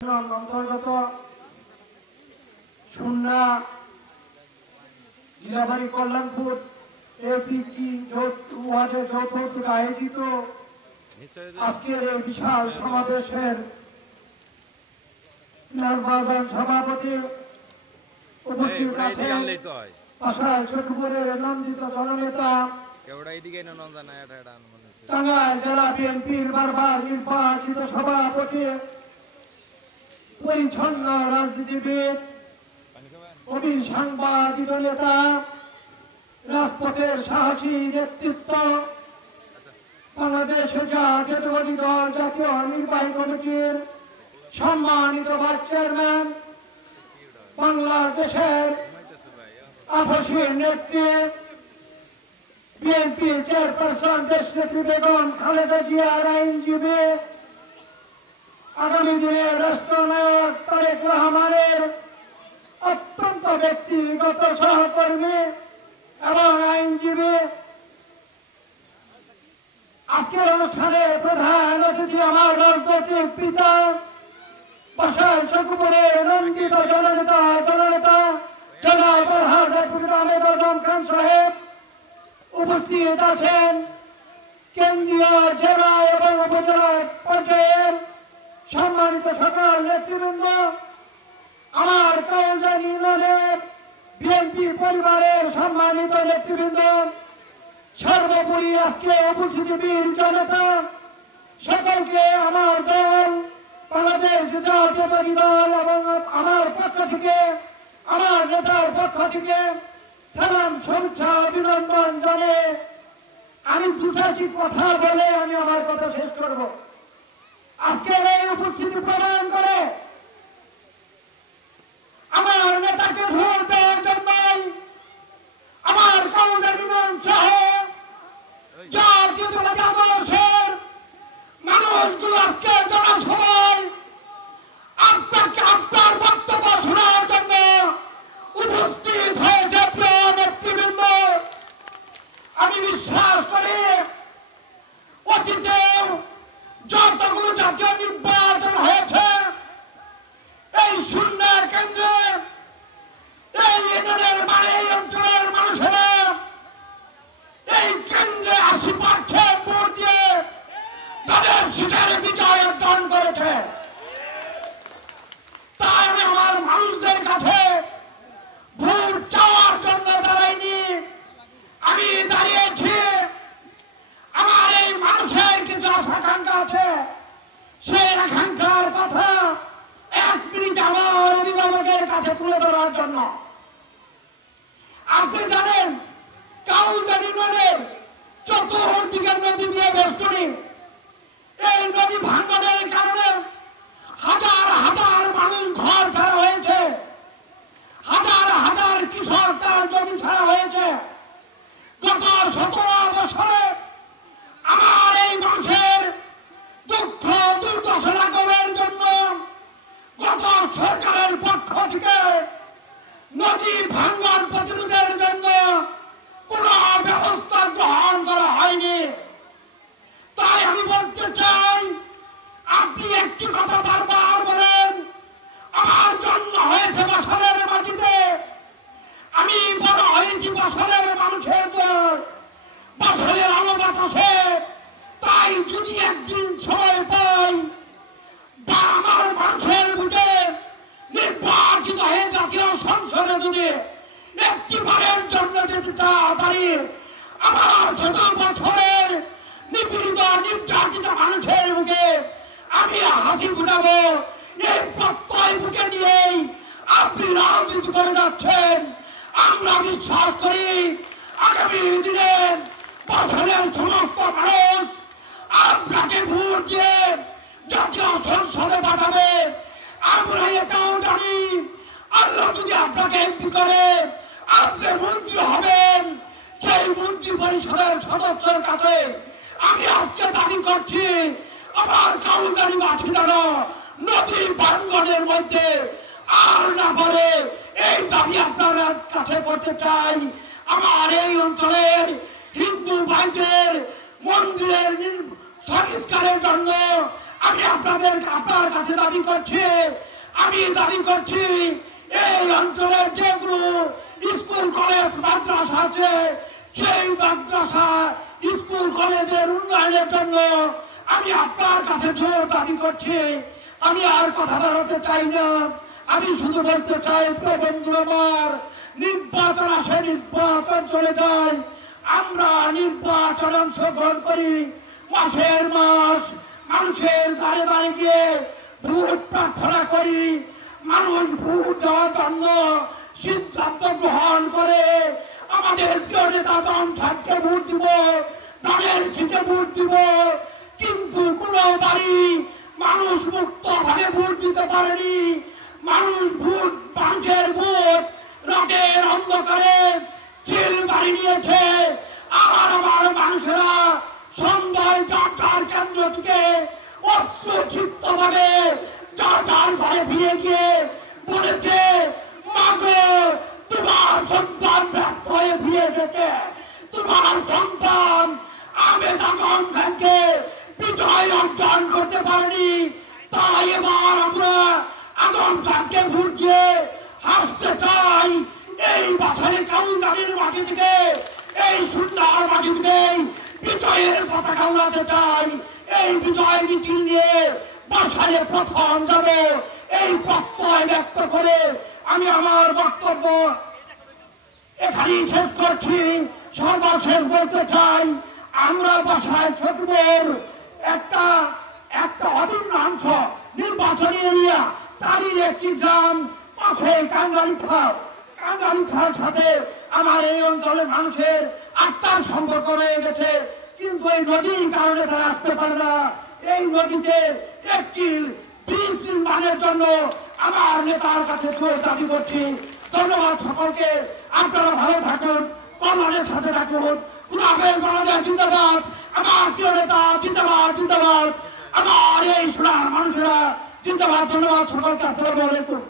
অন্তর্গত সুন্না জিলাবাড়ি কল্যাণপুর এপিকি যৌথ উদ্যোগে আয়োজিত আজকের এই বিশাল সমাবেশের সভাপতি উপস্থিত আছেন পাশায় ছোটপুরের নন্দিত জননেতা টাঙ্গাইল জেলা বিএনপির বারবার নির্বাচিত সভাপতি পরিচ্ছন্ন রাজনীতিবিদ সাংবাদিক নেতা রাজপথের সাহসী নেতৃত্ব বাংলাদেশ জাতীয়তাবাদী দল জাতীয় নির্বাহী কমিটির সম্মানিত ভাইস চেয়ারম্যান বাংলাদেশের আপসীর নেত্রী বিএনপি চেয়ারপারসন দেশনেত্রী বেগম খালেদা জিয়ার আইনজীবী আগামী দিনের রাষ্ট্রনায়ক তারেক রহমানের অত্যন্ত ব্যক্তিগত সহকর্মী এবং আইনজীবী আজকের অনুষ্ঠানে প্রধান অতিথি আমার রাজনৈতিক পিতা বাসায় চকুপুরের নন্দিত জননেতা জনাব আহমেদ আজম খান সাহেব উপস্থিত আছেন কেন্দ্রীয় জেলা এবং উপজেলা পর্যায়ের সম্মানিত সকল নেতৃবৃন্দ আমার কাউজান ইউনিয়নের বিএনপি পরিবারের সম্মানিত নেতৃবৃন্দ সর্বোপরি আজকে উপস্থিত বীর জনতা সকলকে আমার দল বাংলাদেশ জাতীয়তাবাদী দল এবং আমার পক্ষ থেকে আমার নেতার পক্ষ থেকে সালাম শুভেচ্ছা অভিনন্দন জানিয়ে আমি দু চারটি কথা বলে আমি আমার কথা শেষ করব। আজকের এই উপস্থিতি প্রমাণ করে আমার নেতাকে ভোট দেওয়ার জন্য আমার কাউন্টার সহ জাতীয়তাবাদী আদর্শের মানুষগুলো আজকে জনসভায় আপনাকে আপনার বক্তব্য শোনার জন্য উপস্থিত হয়েছে প্রিয় নেতৃবৃন্দ। আমি বিশ্বাস করি অতীতে যতগুলো জাতীয় নির্বাচন হয়েছে এই শূন্য কেন্দ্রে এই ইউনিয়নের এই অঞ্চলের মানুষেরা এই কেন্দ্রে 80% ভোট দিয়ে তাদের সিটের বিজয় অর্জন করেছে। তাই আমি আমার মানুষদের কাছে ভোট চাওয়ার জন্য দাঁড়াইনি, আমি দাঁড়িয়েছি আমার এই মানুষের কিছু আকাঙ্ক্ষা আছে, সেই আকাঙ্ক্ষার কথা 1 মিনিট আমার অভিভাবকের কাছে তুলে ধরার জন্য। আপনি জানেন কাউন্টার ইউনিয়নের চতুর্দিকে নদী দিয়ে বেষ্টনী, এই নদী ভাঙনের কারণে হাজার হাজার মানুষ ঘর ছাড়া হয়েছে, হাজার হাজার কৃষক তার জমি ছাড়া হয়েছে। গত 17 বছরে আমার এই মানুষের দুঃখ দুর্দশা লাঘবের জন্য গত সরকারের পক্ষ থেকে নদী ভাঙন প্রতিরোধের জন্য কোন ব্যবস্থা গ্রহণ করা হয়নি। তাই আমি বলতে চাই, আপনি একটি কথা বারবার বলেন, আমার জন্ম হয়েছে বাসালের মাটিতে, আমি বড় হয়েছি বাসালের মানুষের দল, বাসালের আলো বাতাসে। তাই যদি একদিন সময় পাই বা আমার মানুষের বুঝে নির্বাচিত হয়ে জাতীয় সংসদে যদি একটিবারের জন্য যেতে পারি, আমার 17 বছরের নিপীড়িত নির্যাতিত মানুষের বুকে আমি হাসি ফুটাবো, এই প্রত্যয় বুকে নিয়েই আপনি রাজনীতি করে যাচ্ছেন। আমরা বিশ্বাস করি আগামী দিনে বছরের সমস্ত মানুষ আপনাকে ভোট দিয়ে জাতীয় সংসদে পাঠাবে। আমরা এটাও জানি আল্লাহ যদি আপনাকে এমপি করে আপনি মন্ত্রী হবেন, সেই মন্ত্রী পরিষদের সদস্যের কাছে আমি আজকে দাবি করছি আমার কাউন্টারি বাসিন্দারা নদী ভাঙনের মধ্যে আর না পারে, এই দাবি আপনার কাছে করতে চাই। আমার এই অঞ্চলের হিন্দু ভাইদের মন্দিরের সংস্কারের জন্য আমি আপনার কাছে দাবি করছি, এই অঞ্চলের যেগুলো স্কুল কলেজ মাদ্রাসা আছে সেই মাদ্রাসা স্কুল কলেজের উন্নয়নের জন্য আমি আপনার কাছে জোর দাবি করছি। আমি আর কথা বলতে চাই না, আমি শুধু বলতে চাই বন্ধুরা আমার, নির্বাচন আসে, নির্বাচন চলে যায়, আমরা নির্বাচন অংশগ্রহণ করি, মাসের মাস মানুষের দ্বারে দ্বারে গিয়ে ভোট প্রার্থনা করি, মানুষ ভোট দেওয়ার জন্য সিদ্ধান্ত গ্রহণ করে। আমাদের প্রিয় নেতা জনসানকে ভোট দিব, দলের ছিটে ভোট দিব, কিন্তু কোনো বাড়ি মানুষ মুক্ত ভাবে ভোট দিতে পারেনি। মানুষের ভোট রাতের অন্ধকারে চিল বাড়ি নিয়েছে। আর আমার মানুষেরা সন্ধ্যায় যার কেন্দ্র থেকে অস্ত্রক্ষিপ্ত ভাবে যার ঘরে ফিরে গিয়ে বলেছে, মাগো তোমার সন্তান ব্যর্থ হয়ে ফিরে এসেছে, তোমার সন্তান আহমেদ আজম খানকে বিজয় অর্জন করতে পারেনি, তাই এবার আমরা আজম খানকে ভোট দিয়ে হাসতে চাই। এই বছরে কাউন্টারের মাটি থেকে, এই সুন্দর মাটি থেকে বিজয়ের পতাকা উড়াতে চাই। এই বিজয় মিছিল নিয়ে বছরে প্রথম যাবে, এই প্রত্যয় ব্যক্ত করে আমি আমার বক্তব্য এখানেই শেষ করছি। সর্বশেষ বলতে চাই, আমরা বাসায় ছোটদের একটা অভিন্ন অংশ নির্বাচনী এরিয়া, তারই একটি গ্রাম পাশে কাঙ্গালিথার সাথে আমার এই অঞ্চলের মানুষের আত্মার সম্পর্ক রয়ে গেছে, কিন্তু এই নদীর কারণে তারা আসতে পারে না। এই নদীতে একটি ব্রিজ নির্মাণের জন্য আমার নেতার কাছে দাবি করছি। ধন্যবাদ সকলকে, আপনারা ভালো থাকুন, কল্যাণের সাথে থাকুন। বাংলাদেশ জিন্দাবাদ, আমার প্রিয় নেতা জিন্দাবাদ, জিন্দাবাদ, আমার এই সোনার মানুষেরা জিন্দাবাদ। ধন্যবাদ সকলকে, আসসালামু আলাইকুম।